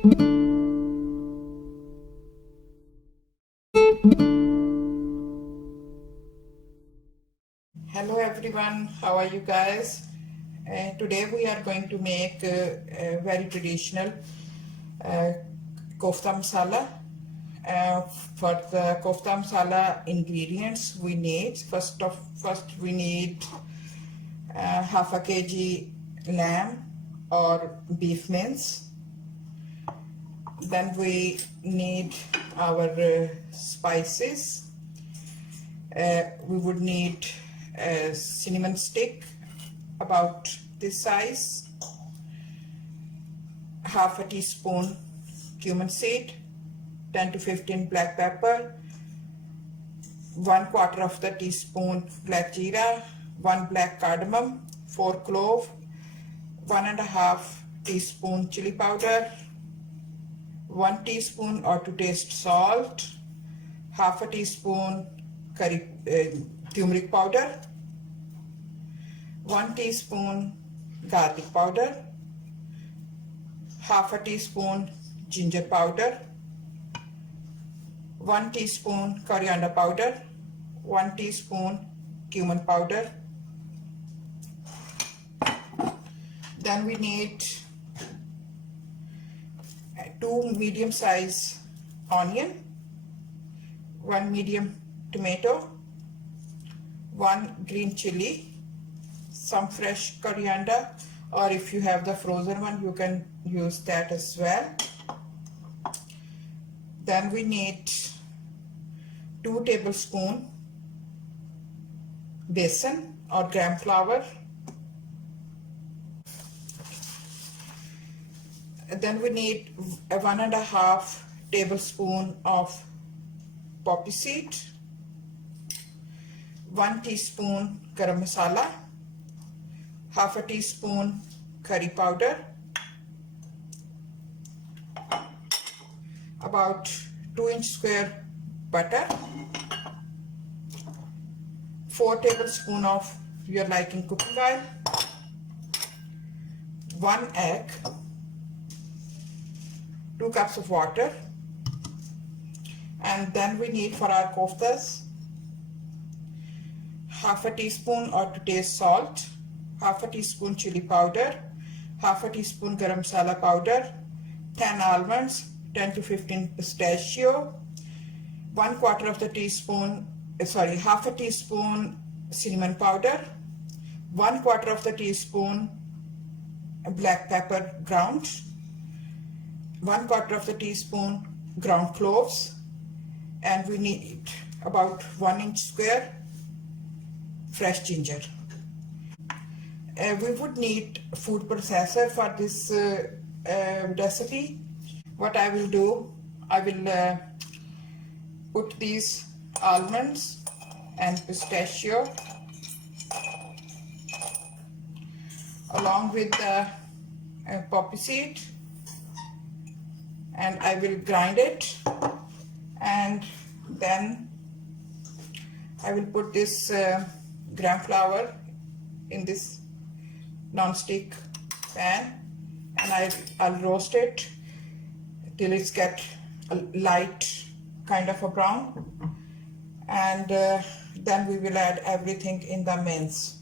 Hello everyone, how are you guys? Today we are going to make a very traditional uh, kofta masala. For the kofta masala ingredients we need, first we need half a kg lamb or beef mince. Then we need our spices. We would need a cinnamon stick about this size, half a teaspoon cumin seed, 10 to 15 black pepper, 1/4 of the teaspoon black jeera, 1 black cardamom, 4 cloves, 1.5 teaspoon chili powder, 1 teaspoon or to taste salt, half a teaspoon turmeric powder, 1 teaspoon garlic powder, half a teaspoon ginger powder, 1 teaspoon coriander powder, 1 teaspoon cumin powder. Then we need 2 medium size onion, 1 medium tomato, 1 green chili, some fresh coriander, or if you have the frozen one you can use that as well. Then we need 2 tablespoons besan or gram flour. Then we need 1.5 tablespoon of poppy seed, 1 teaspoon garam masala, half a teaspoon curry powder, about 2-inch square butter, 4 tablespoons of your liking cooking oil, 1 egg, 2 cups of water. And then we need for our koftas half a teaspoon or to taste salt, half a teaspoon chili powder, half a teaspoon garam masala powder, 10 almonds, 10 to 15 pistachio, 1/4 of the teaspoon, half a teaspoon cinnamon powder, 1/4 of the teaspoon black pepper ground, 1/4 of the teaspoon ground cloves, and we need about 1-inch square fresh ginger. We would need food processor for this recipe. What I will do, I will put these almonds and pistachio along with the poppy seed, and I will grind it, and then I will put this gram flour in this non-stick pan, and I'll roast it till it's get a light kind of a brown, and then we will add everything in the mince.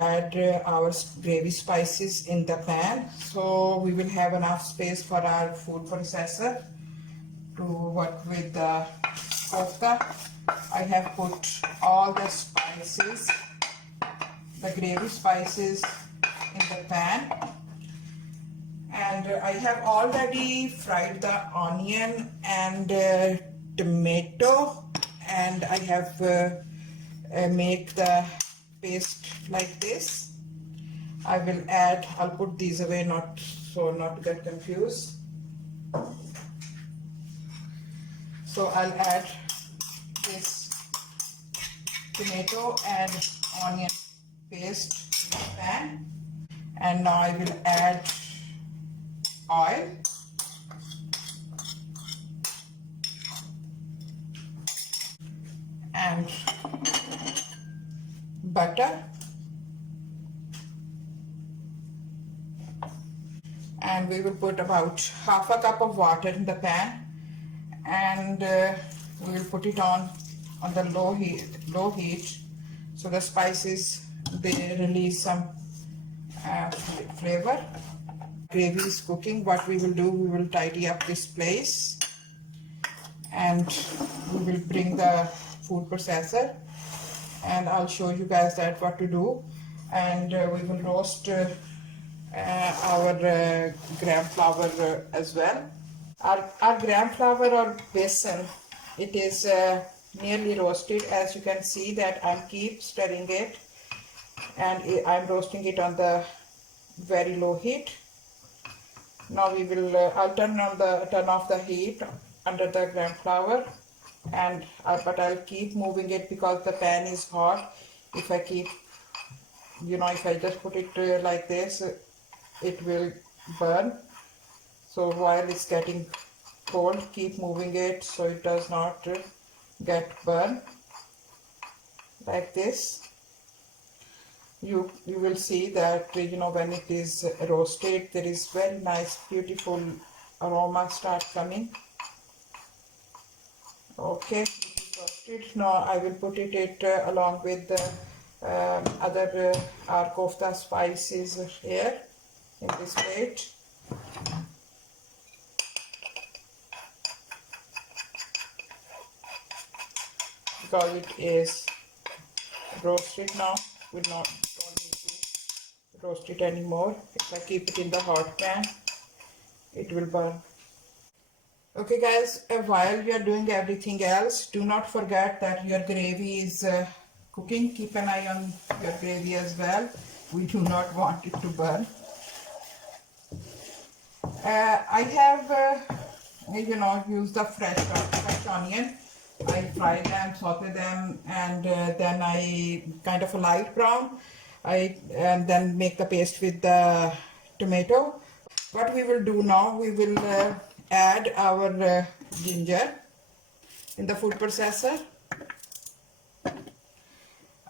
Add our gravy spices in the pan, so we will have enough space for our food processor to work with the kofta. I have put all the spices, the gravy spices, in the pan, and I have already fried the onion and tomato, and I have make the paste like this. I will add, I'll put these away not to get confused. So I'll add this tomato and onion paste in the pan, and now I will add oil, and butter, and we will put about half a cup of water in the pan, and we will put it on the low heat, so the spices, they release some flavor. Gravy is cooking. What we will do, we will tidy up this place, and we will bring the food processor, and I'll show you guys that what to do, and we will roast our gram flour as well. Our gram flour or besan, it is nearly roasted. As you can see that I'm keep stirring it, and I'm roasting it on the very low heat. Now we will I'll turn off the heat under the gram flour, and but I'll keep moving it because the pan is hot. If I keep, if I just put it like this, it will burn. So while it's getting cold, keep moving it so it does not get burned. Like this, you will see that when it is roasted, there is very nice, beautiful aroma start coming. Okay, it is roasted. Now I will put it along with the other our kofta spices here in this plate. Because it is roasted now, we don't need to roast it anymore. If I keep it in the hot pan, it will burn. Okay guys, while you are doing everything else, do not forget that your gravy is cooking. Keep an eye on your gravy as well. We do not want it to burn. I have used the fresh onion. I fry them, saute them, and then I kind of a light brown. And then make the paste with the tomato. What we will do now, we will add our ginger in the food processor,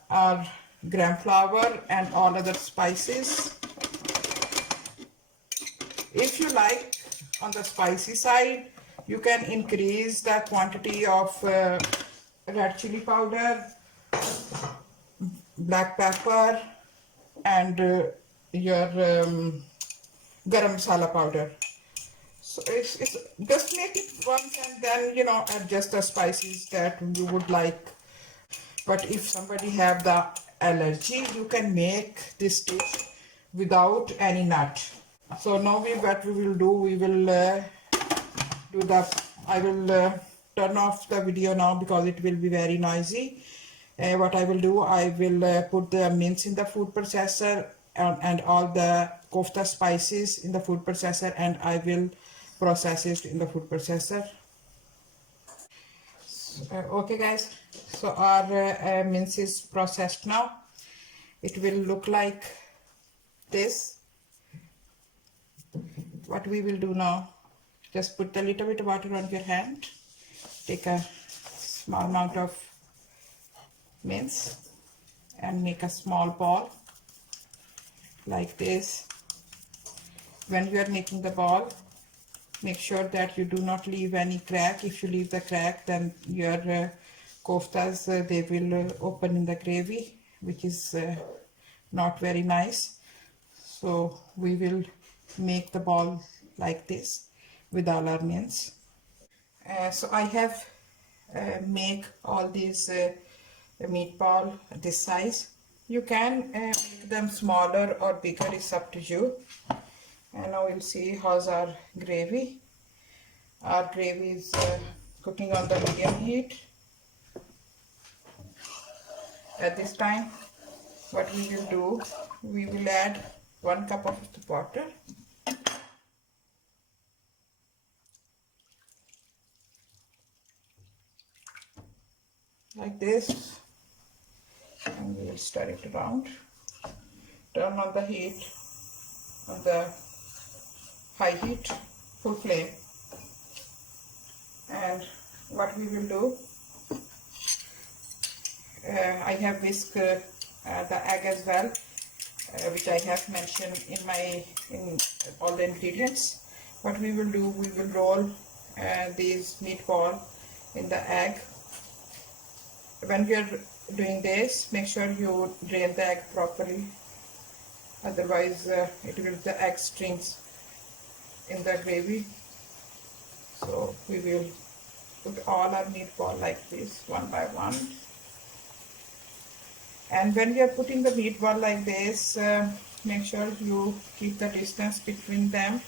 our gram flour, and all other spices. If you like on the spicy side, you can increase the quantity of red chili powder, black pepper, and your garam masala powder. So it's just make it once, and then adjust the spices that you would like. But if somebody have the allergy, you can make this dish without any nut. So now what we will do, we will I will turn off the video now because it will be very noisy. What I will do, I will put the mince in the food processor and all the kofta spices in the food processor, and I will process it in the food processor. Okay guys, so our mince is processed now. It will look like this. What we will do now, just put a little bit of water on your hand, take a small amount of mince and make a small ball like this. When you are making the ball, make sure that you do not leave any crack. If you leave the crack, then your koftas, they will open in the gravy, which is not very nice. So we will make the ball like this with all our mince. So I have make all these meatball this size. You can make them smaller or bigger, it's up to you. And now we'll see how's our gravy. Our gravy is cooking on the medium heat. At this time, what we will do, we will add 1 cup of the water. Like this, and we will stir it around. Turn on the heat on the high heat, full flame, and what we will do, I have whisked the egg as well, which I have mentioned in all the ingredients. What we will do, we will roll these meatball in the egg. When we are doing this, make sure you drain the egg properly, otherwise the egg strings in the gravy. So we will put all our meatball like this, one by one. And when we are putting the meatball like this, make sure you keep the distance between them,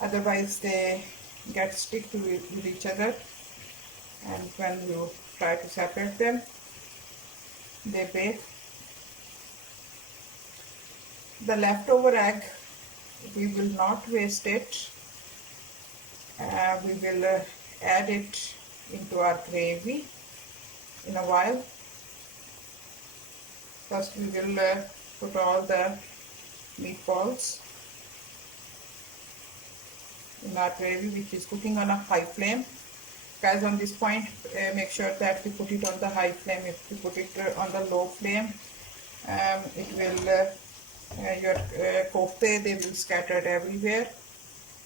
otherwise they get stick to with each other, and when you try to separate them, they break. The leftover egg, we will not waste it. We will add it into our gravy in a while. First we will put all the meatballs in our gravy, which is cooking on a high flame. Guys, on this point, make sure that we put it on the high flame. If you put it on the low flame, it will your kofta, they will scattered everywhere.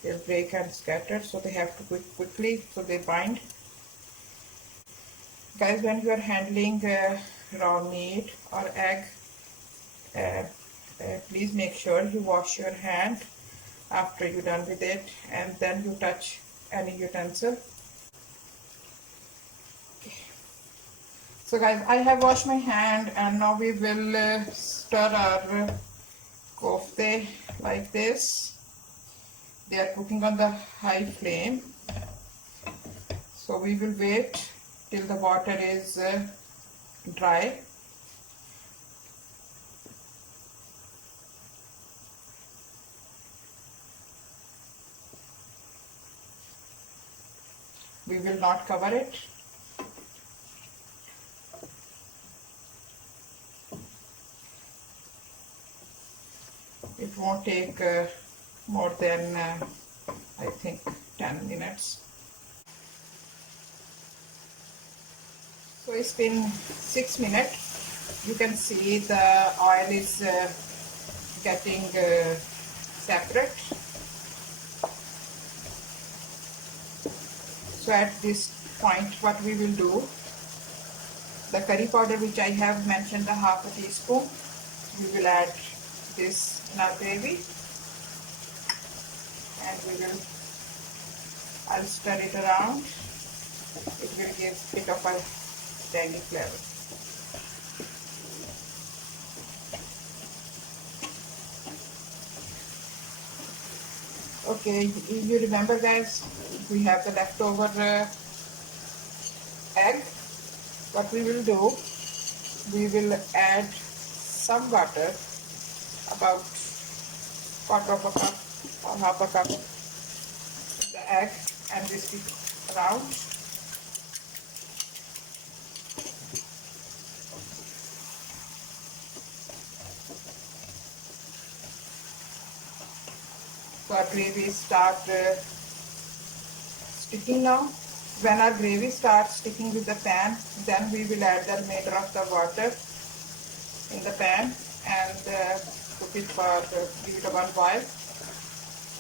They'll break and scatter, so they have to cook quickly so they bind. Guys, when you are handling raw meat or egg, please make sure you wash your hand after you're done with it, and then you touch any utensil. So guys, I have washed my hand, and now we will stir our kofta like this. They are cooking on the high flame, so we will wait till the water is dry. We will not cover it. It won't take more than I think 10 minutes. So it's been 6 minutes. You can see the oil is getting separate. So at this point, what we will do, the curry powder which I have mentioned, the half a teaspoon, we will add this in our gravy, and I'll stir it around. It will give a bit of a tangy flavor. Okay, you remember guys, we have the leftover egg. What we will do, we will add some water, about quarter of a cup or half a cup, in the egg, and whisk it around. So our gravy start sticking now. When our gravy starts sticking with the pan, then we will add the remainder of the water in the pan and cook it for give it a one boil,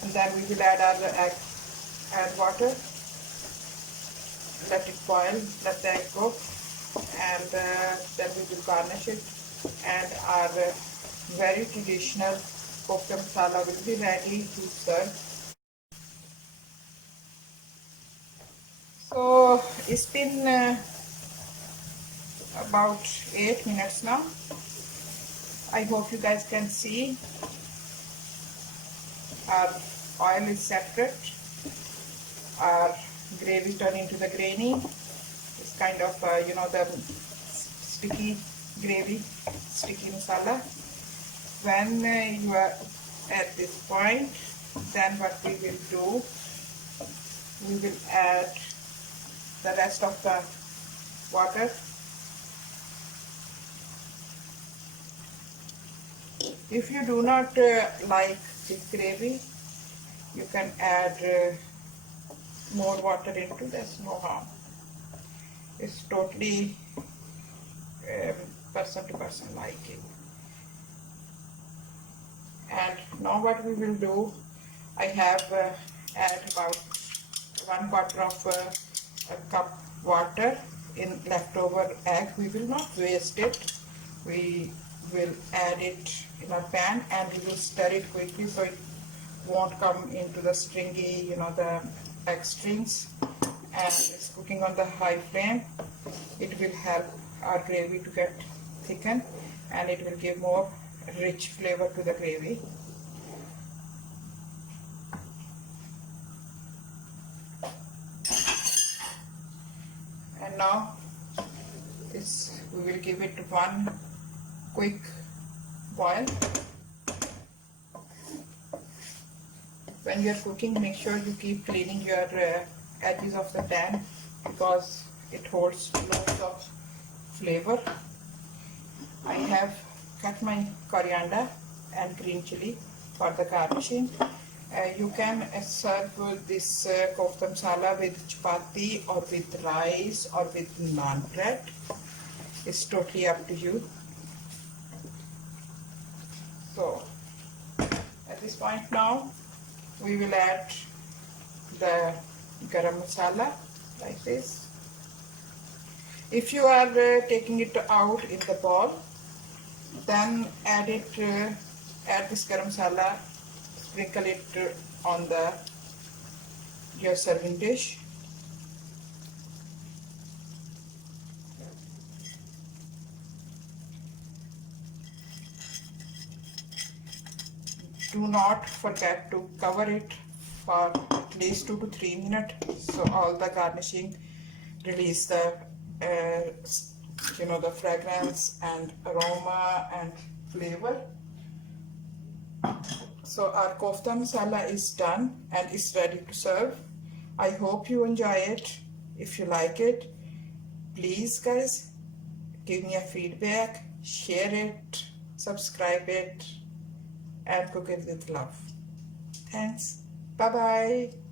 and then we will add our egg and water, let it boil, let the egg cook, and then we will garnish it, and our very traditional kofta masala will be ready to serve. So it's been about 8 minutes now. I hope you guys can see our oil is separate, our gravy turned into the grainy. It's kind of the sticky gravy, sticky masala. When you are at this point, then what we will do, we will add the rest of the water. If you do not like this gravy, you can add more water into this, no harm. It's totally person to person liking. And now what we will do, I have add about 1/4 of a cup water in leftover egg. We will not waste it. We will add it in a pan and we will stir it quickly so it won't come into the stringy, the egg strings. And it's cooking on the high flame. It will help our gravy to get thickened and it will give more rich flavor to the gravy. And now we will give it one quick boil. When you are cooking, make sure you keep cleaning your edges of the pan because it holds lots of flavor. I have cut my coriander and green chili for the garnishing. You can serve this kofta masala with chapati or with rice or with naan bread. It's totally up to you. So at this point now we will add the garam masala like this. If you are taking it out in the bowl, then add this garam masala, sprinkle it on your serving dish. Do not forget to cover it for at least 2 to 3 minutes so all the garnishing release the the fragrance and aroma and flavor. So our kofta masala is done and is ready to serve. I hope you enjoy it. If you like it, please guys give me a feedback, share it, subscribe it, and cook it with love. Thanks. Bye bye.